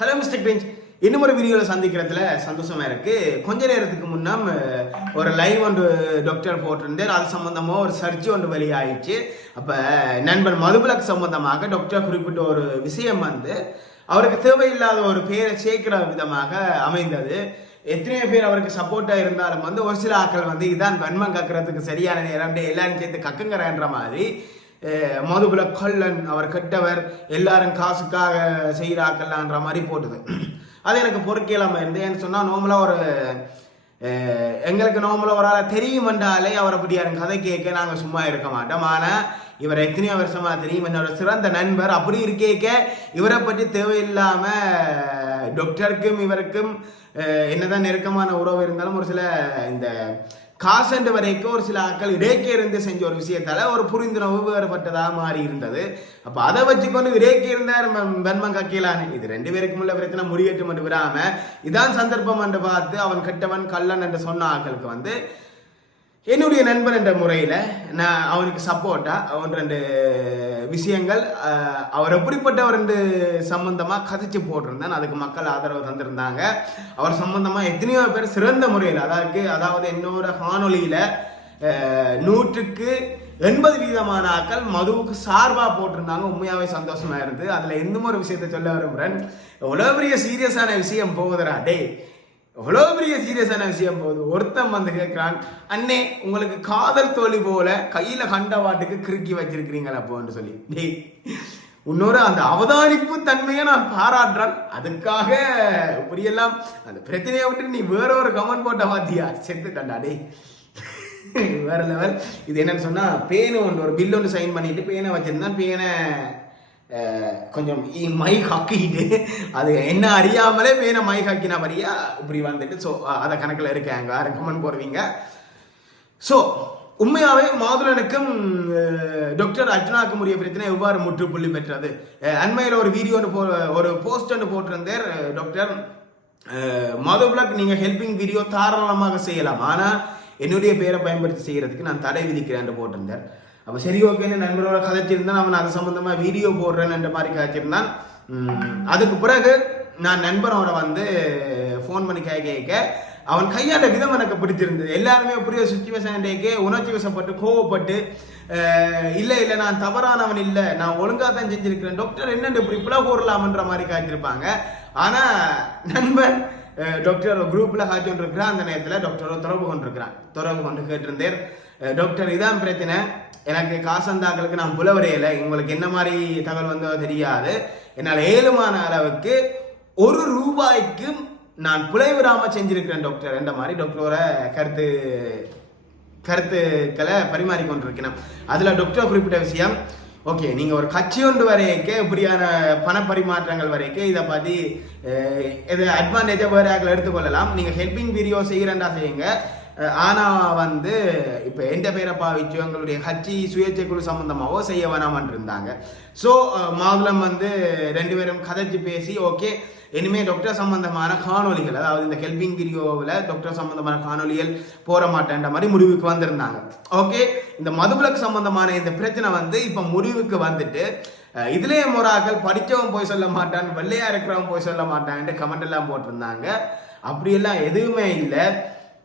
Hello mister cringe இன்னும் ஒரு வீடியோவில் சந்திக்கிறதுல சந்தோஷமா இருக்கு. கொஞ்ச நேரத்துக்கு முன்னாம் ஒரு லைவ் ஒன்று டாக்டர் போட்டிருந்தார். அது சம்மந்தமாக ஒரு சர்ஜ் ஒன்று வெளியாயிடுச்சு. அப்போ நண்பன் மதுபலக் சம்பந்தமாக டாக்டர் குறிப்பிட்ட ஒரு விஷயம் வந்து அவருக்கு தேவையில்லாத ஒரு பேரை சேர்க்கிற விதமாக அமைந்தது. எத்தனையோ பேர் அவருக்கு சப்போர்ட்டாக இருந்தாலும் வந்து ஒரு சில ஆட்கள் வந்து இதான் வன்மம் கக்கிறதுக்கு சரியான நேரம். எல்லாரும் சேர்த்து கக்குங்கிறன்ற மாதிரி மதுபுல கொல்லன் அவர் கெட்டவர் எல்லாரும் காசுக்காக செய்கிறாக்கலான்ற மாதிரி போட்டுது. அது எனக்கு பொறுக்கலாம இருந்து ஏன்னு சொன்னால் நார்மலா ஒரு எங்களுக்கு நார்மலா ஒரு ஆளை தெரியுமென்றாலே அவரை பற்றி யாரும் கதை கேட்க நாங்கள் சும்மா இருக்க மாட்டோம். ஆனால் இவர் எத்தனையோ வருஷமாக தெரியும் என்னோட சிறந்த நண்பர் அப்படி இருக்கேக்க இவரை பற்றி தேவையில்லாமல் டாக்டருக்கும் இவருக்கும் என்னதான் நெருக்கமான உறவு இருந்தாலும் ஒரு சில இந்த காசண்டு வரைக்கும் ஒரு சில ஆட்கள் இடைக்கே இருந்து செஞ்ச ஒரு விஷயத்தால ஒரு புரிந்துணர்வு வேறுபட்டதாக மாறி இருந்தது. அப்போ அதை வச்சுக்கொண்டு இடைக்கே இருந்தார் வெண்மன் கக்கீலான்னு இது ரெண்டு பேருக்கும் உள்ள பிரச்சனை முடியட்டும் என்று விடாம இதான் சந்தர்ப்பம் என்று பார்த்து அவன் கெட்டவன் கள்ளன் என்று சொன்ன ஆட்களுக்கு வந்து என்னுடைய நண்பன் என்ற முறையில் நான் அவனுக்கு சப்போர்ட்டாக அவன் ரெண்டு விஷயங்கள் அவர் எப்படிப்பட்டவர் ரெண்டு சம்மந்தமாக கதைச்சு போட்டிருந்தேன். அதுக்கு மக்கள் ஆதரவு தந்திருந்தாங்க. அவர் சம்மந்தமாக எத்தனையோ பேர் சிறந்த முறையில் அதாவது அதாவது என்னோட காணொளியில் நூற்றுக்கு எண்பது வீதமான ஆக்கள் மதுவுக்கு சார்பாக போட்டிருந்தாங்க. உண்மையாகவே சந்தோஷமாக இருந்து அதில் எந்த ஒரு விஷயத்தை சொல்ல விரும்புகிறேன் எவ்வளோ பெரிய சீரியஸான விஷயம் போகுதுரா டேய். எவ்வளோ பெரிய சீரியஸான விஷயம் போகுது ஒருத்தன் வந்து கேட்குறான் அண்ணே உங்களுக்கு காதல் தோழி போல கையில் கண்டவாட்டுக்கு கிறுக்கி வச்சிருக்கிறீங்களா அப்போன்னு சொல்லி. டேய் இன்னொரு அந்த அவதானிப்பு தன்மையை நான் பாராட்டுறேன். அதுக்காக இப்படியெல்லாம் அந்த பிரச்சனையை விட்டு நீ வேற ஒரு கமெண்ட் போட்ட பாத்தியா செத்து தண்டா டேய். வேற லெவல் இது என்னன்னு சொன்னா பேனை ஒன்று ஒரு பில் ஒன்று சைன் பண்ணிட்டு பேனை வச்சிருந்தான். பேனை கொஞ்சம் மை ஹாக்கிட்டு அது என்ன அறியாமலே பேனை மை ஹாக்கினா மாதிரியா இப்படி வந்துட்டு ஸோ அதை கணக்கில் இருக்காங்க ரெக்கமெண்ட் போடுவீங்க. ஸோ உண்மையாகவே மாதுளனுக்கும் டாக்டர் அர்ஜுனாக்கும் உரிய பிரச்சனை எவ்வாறு முற்றுப்புள்ளி பெற்றது? அண்மையில் ஒரு வீடியோன்னு போ ஒரு போஸ்ட் ஒன்று போட்டிருந்தார் டாக்டர் மதுபிளக் நீங்கள் ஹெல்பிங் வீடியோ தாராளமாக செய்யலாம். ஆனால் என்னுடைய பேரை பயன்படுத்தி செய்கிறதுக்கு நான் தடை விதிக்கிறேன் போட்டிருந்தேன். அப்போ சரி ஓகேன்னு நண்பரோட கதைச்சிருந்தான் அவன் அது சம்மந்தமாக வீடியோ போடுறேன் என்ற மாதிரி கதைச்சிருந்தான். அதுக்கு பிறகு நான் நண்பனோட வந்து ஃபோன் பண்ணி கேட்க கேட்க அவன் கையாண்ட விதம் எனக்கு பிடிச்சிருந்தது. எல்லாருமே புரிய சுச்சுவேஷன்டேக்கே உணர்ச்சி வசப்பட்டு கோவப்பட்டு இல்லை இல்லை நான் தவறானவன் இல்லை. நான் ஒழுங்காக தான் செஞ்சிருக்கிறேன். டாக்டர் என்னென்று இப்படி இப்படிலாம் போடலாமன்ற மாதிரி காய்ச்சிருப்பாங்க ஆனால் நண்பன் டாக்டரோட டாக்டர் குரூப்ல காய்ச்சி கொண்டிருக்கிறான் அந்த நேரத்தில் டாக்டர் தொடர்பு கொண்டிருக்கிறான். தொடர்பு கொண்டு கேட்டிருந்தேன். டாக்டர் இதான் பிரச்சனை. எனக்கு காசந்தாக்களுக்கு நான் புலவரையில. உங்களுக்கு என்ன மாதிரி தகவல் வந்தோ தெரியாது. என்னால் ஏழுமான அளவுக்கு ஒரு ரூபாய்க்கும் நான் புலை விடாம செஞ்சிருக்கிறேன் டாக்டர் என்ற மாதிரி டாக்டரோட கருத்து கருத்துக்களை பரிமாறி அதில் டாக்டர் குறிப்பிட்ட விஷயம் ஓகே நீங்கள் ஒரு கட்சி ஒன்று வரைக்க இப்படியான பண பரிமாற்றங்கள் வரைக்கும் இதை பற்றி அஹ், இது அட்வான்டேஜா எடுத்துக்கொள்ளலாம். நீங்கள் ஹெல்பிங் வீடியோ செய்கிறேன்டா செய்யுங்க. ஆனால் வந்து இப்போ எந்த பேரை பாவிச்சு எங்களுடைய கட்சி சுயேட்சை குழு சம்மந்தமாகவோ செய்ய வேணாமன் இருந்தாங்க ஸோ மாதுளம் வந்து ரெண்டு பேரும் கதைச்சு பேசி ஓகே இனிமேல் டாக்டர் சம்பந்தமான காணொளிகள் அதாவது இந்த கெல்பிங் வீடியோவில் டாக்டர் சம்பந்தமான காணொலிகள் போற மாட்டேன்ற மாதிரி முடிவுக்கு வந்திருந்தாங்க. ஓகே இந்த மதுவிலக்கு சம்பந்தமான இந்த பிரச்சனை வந்து இப்போ முடிவுக்கு வந்துட்டு இதுலேயே இதுலயே மொராக்கள் போய் சொல்ல மாட்டான் வெள்ளையா இருக்கிறவன் போய் சொல்ல மாட்டான்ட்டு கமெண்ட் எல்லாம் போட்டிருந்தாங்க. அப்படியெல்லாம் எதுவுமே இல்லை.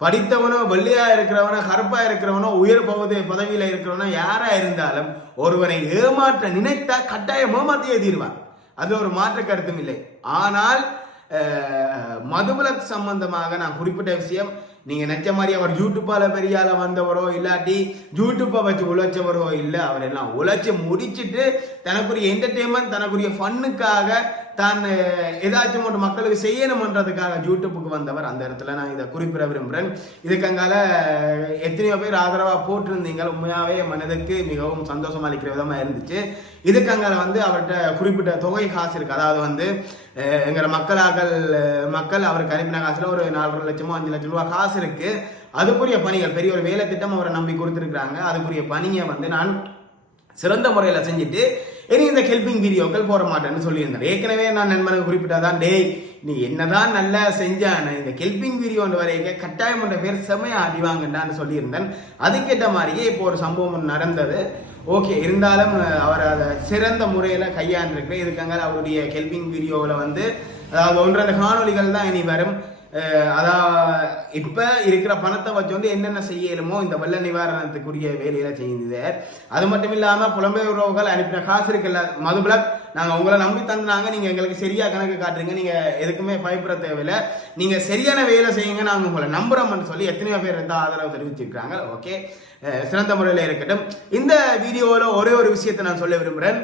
படித்தவனோ வெள்ளியா இருக்கிறவனோ கருப்பா இருக்கிறவனோ உயர் பகுதி பதவியில இருக்கிறவனோ யாரா இருந்தாலும் ஒருவனை ஏமாற்ற நினைத்தா கட்டாயம் ஏமாத்தியே தீர்வான் அது ஒரு மாற்று கருத்தும் இல்லை. ஆனால் மதுவிலக்கு சம்பந்தமாக நான் குறிப்பிட்ட விஷயம் நீங்க நினைச்ச மாதிரி அவர் யூடியூப்பால பெரியால வந்தவரோ இல்லாட்டி யூடியூப்பை வச்சு உழைச்சவரோ இல்லை அவர் எல்லாம் உழைச்சி முடிச்சுட்டு தனக்குரிய என்டர்டெயின்மெண்ட் தனக்குரிய ஃபன்னுக்காக தான் ஏதாச்சும் ஒன்று மக்களுக்கு செய்யணும்ன்றதுக்காக யூடியூப்புக்கு வந்தவர். அந்த இடத்துல நான் இதை குறிப்பிட விரும்புகிறேன் இதுக்கங்கால எத்தனையோ பேர் ஆதரவாக போட்டிருந்தீங்க. உண்மையாகவே மனதுக்கு மிகவும் சந்தோஷம் அளிக்கிற விதமாக இருந்துச்சு. இதுக்கங்கால வந்து அவர்கிட்ட குறிப்பிட்ட தொகை காசு இருக்குது அதாவது வந்து எங்கிற மக்களாகல் மக்களாக்கள் மக்கள் அவருக்கு அனுப்பின காசில் ஒரு நாலரை லட்சமோ அஞ்சு லட்சம் ரூபா காசு இருக்குது அதுக்குரிய பணிகள் பெரிய ஒரு வேலை திட்டம் அவரை நம்பி கொடுத்துருக்குறாங்க. அதுக்குரிய பணியை வந்து நான் சிறந்த முறையில் செஞ்சுட்டு இனி இந்த ஹெல்பிங் வீடியோக்கள் போட மாட்டேன்னு சொல்லியிருந்தேன். ஏற்கனவே நான் நண்பனுக்கு குறிப்பிட்டதான் டேய் நீ என்னதான் நல்லா செஞ்சான இந்த ஹெல்பிங் வீடியோ வரைக்க கட்டாயம் என்ற பேர் செமையா அடிவாங்கன்னு சொல்லியிருந்தேன். அதுக்கேற்ற மாதிரியே இப்போ ஒரு சம்பவம் நடந்தது. ஓகே இருந்தாலும் அவர் அதை சிறந்த முறையில் கையாண்டிருக்கு இதுக்காக அவருடைய ஹெல்பிங் வீடியோவில் வந்து அதாவது ஒன்றரை காணொலிகள் காணொளிகள் தான் இனி வரும். அதான் இப்போ இருக்கிற பணத்தை வச்சு வந்து என்னென்ன செய்யலுமோ இந்த வெள்ள நிவாரணத்துக்குரிய வேலையில செய்யுது அது மட்டும் இல்லாமல் புலம்பெயர் உறவுகள் அனுப்பின காசு இருக்குல்ல மதுபிளக் நாங்கள் உங்களை நம்பி தந்தாங்க நீங்கள் எங்களுக்கு சரியாக கணக்கு காட்டுறீங்க நீங்கள் எதுக்குமே பயப்பட தேவையில்லை. நீங்கள் சரியான வேலை செய்யுங்க நாங்கள் உங்களை நம்புகிறோம்னு சொல்லி எத்தனையோ பேர் இருந்தால் ஆதரவு தெரிவிச்சிருக்கிறாங்க. ஓகே. சிறந்த முறையில் இருக்கட்டும். இந்த வீடியோவில் ஒரே ஒரு விஷயத்தை நான் சொல்ல விரும்புகிறேன்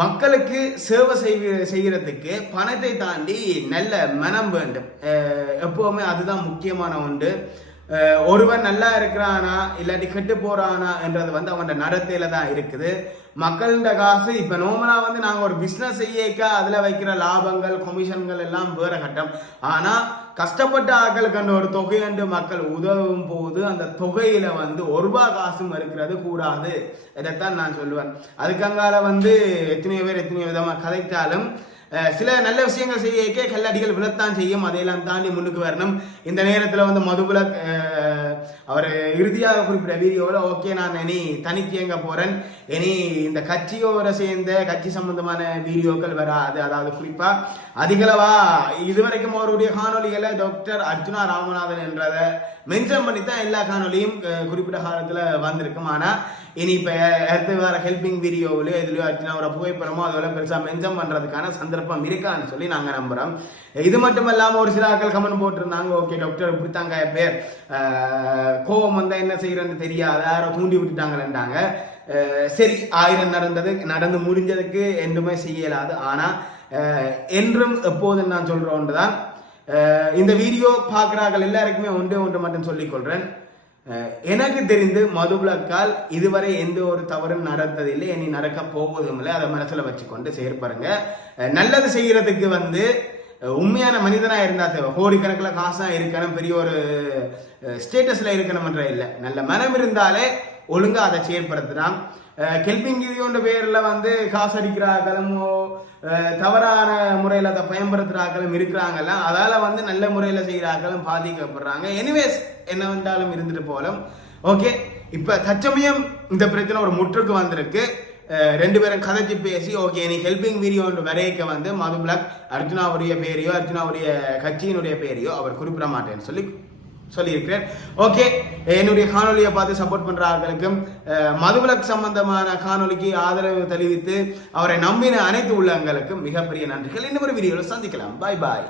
மக்களுக்கு சேவை செய்வ செய்கிறதுக்கு பணத்தை தாண்டி நல்ல மனம் வேண்டும். அஹ் எப்பவுமே அதுதான் முக்கியமான ஒன்று. ஒருவன் நல்லா இருக்கிறானா இல்லாட்டி கெட்டு போறானா என்றது வந்து அவன் நடத்தையில தான் இருக்குது. மக்கள்கிட்ட காசு இப்போ நோமனா வந்து நாங்கள் ஒரு பிஸ்னஸ் செய்யக்க அதில் வைக்கிற லாபங்கள் கமிஷன்கள் எல்லாம் வேற கட்டம். ஆனால் கஷ்டப்பட்ட ஆட்களுக்கு அந்த ஒரு தொகை என்று மக்கள் உதவும் போது அந்த தொகையில வந்து ஒரு ரூபாய் காசும் இருக்கிறது கூடாது. இதைத்தான் நான் சொல்லுவேன். அதுக்கங்கால வந்து எத்தனையோ பேர் எத்தனையோ விதமா கதைத்தாலும் சில நல்ல விஷயங்கள் செய்யக்கே கல்லடிகள் விழத்தான் செய்யும். அதையெல்லாம் தாண்டி முன்னுக்கு வரணும். இந்த நேரத்தில் வந்து மதுபுல அவர் இறுதியாக குறிப்பிட்ட வீடியோவில் ஓகே நான் இனி தனிக்கு எங்கே போறேன்? இனி இந்த கட்சியோட சேர்ந்த கட்சி சம்பந்தமான வீடியோக்கள் வராது. அதாவது குறிப்பாக அதிகளவா இதுவரைக்கும் அவருடைய காணொலிகளை டாக்டர் அர்ஜுனா ராமநாதன் என்றதை மென்ஷன் பண்ணி தான் எல்லா காணொலியும் குறிப்பிட்ட காலத்தில் வந்திருக்கும். ஆனால் இனி இப்போ அடுத்து வர ஹெல்பிங் வீடியோவில் ஆச்சுன்னா ஒரு புகைப்படமோ அதெல்லாம் பெருசாக மென்ஷன் பண்ணுறதுக்கான சந்தர்ப்பம் இருக்கான்னு சொல்லி நாங்கள் நம்புகிறோம் இது மட்டும் இல்லாமல் ஒரு சில ஆக்கள் கமெண்ட் போட்டிருந்தாங்க ஓகே டாக்டர் இப்படித்தாங்க பேர் கோவம் வந்தால் என்ன செய்கிறேன்னு தெரியாத யாரோ தூண்டி விட்டுட்டாங்கன்றாங்க சரி ஆயிரம் நடந்தது நடந்து முடிஞ்சதுக்கு என்றுமே செய்யலாது. ஆனால் என்றும் எப்போதும் நான் சொல்கிறோன்றதான் ஒன்றுதான். இந்த வீடியோ பார்க்குறார்கள் எல்லாருக்குமே ஒன்றே ஒன்று மட்டும் சொல்லிக் கொள்கிறேன் எனக்கு தெரிந்து மதுவிலக்கால் இதுவரை எந்த ஒரு தவறும் நடந்ததில்லை. இனி நடக்க போவதும் இல்லை அதை மனசில் வச்சுக்கொண்டு செயற்படுங்க. நல்லது செய்கிறதுக்கு வந்து உண்மையான மனிதனாக இருந்தால் தேவை. கோடிக்கணக்கில் காசாக இருக்கணும் பெரிய ஒரு ஸ்டேட்டஸில் இருக்கணும்ன்ற இல்லை. நல்ல மனம் இருந்தாலே ஒழுங்காக அதை செயற்படுத்தலாம். கெல்பிங் கிரியோன்ற பேரில் வந்து காசு அடிக்கிறார்களும் தவறான முறையில் அதை பயன்படுத்துகிறார்களும் இருக்கிறாங்கல்ல அதால் வந்து நல்ல முறையில் செய்கிறார்களும் பாதிக்கப்படுறாங்க. எனிவேஸ் என்ன வந்தாலும் இருந்துட்டு போலும் ஓகே இப்போ தச்சமயம் இந்த பிரச்சனை ஒரு முற்றுக்கு வந்திருக்கு. ரெண்டு பேரும் கதைச்சு பேசி ஓகே நீ ஹெல்பிங் வீடியோன்ற வரையக்க வந்து மது பிளாக் அர்ஜுனாவுடைய பேரையோ அர்ஜுனாவுடைய கட்சியினுடைய பேரையோ அவர் குறிப்பிட மாட்டேன்னு சொல்லி சொல்லியிருக்கிறேன். ஓகே என்னுடைய காணொலியை பார்த்து சப்போர்ட் பண்ணுற ஆட்களுக்கும் மதுவிலக்கு சம்பந்தமான காணொலிக்கு ஆதரவு தெரிவித்து அவரை நம்பின அனைத்து உள்ளங்களுக்கும் மிகப்பெரிய நன்றிகள். இன்னொரு வீடியோவில் சந்திக்கலாம். பாய் பாய்